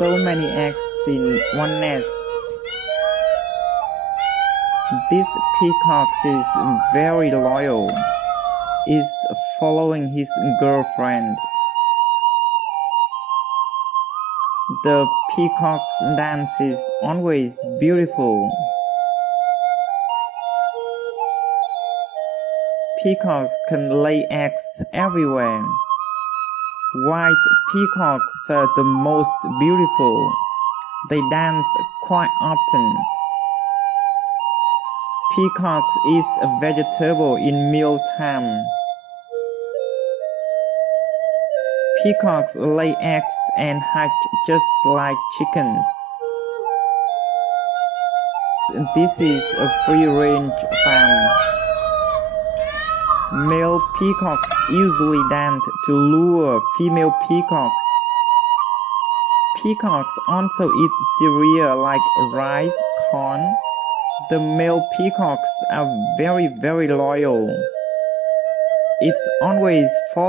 so many eggs in one nest. This peacock is very loyal, is following his girlfriend. The peacock's dance is always beautiful. Peacocks can lay eggs everywhere. White peacocks are the most beautiful. They dance quite often. Peacocks eat a vegetable in mealtime. Peacocks lay eggs and hatch just like chickens. This is a free-range farm. Male peacocks usually dance to lure female peacocks. Peacocks also eat cereal like rice, corn. The male peacocks are very loyal. It always follows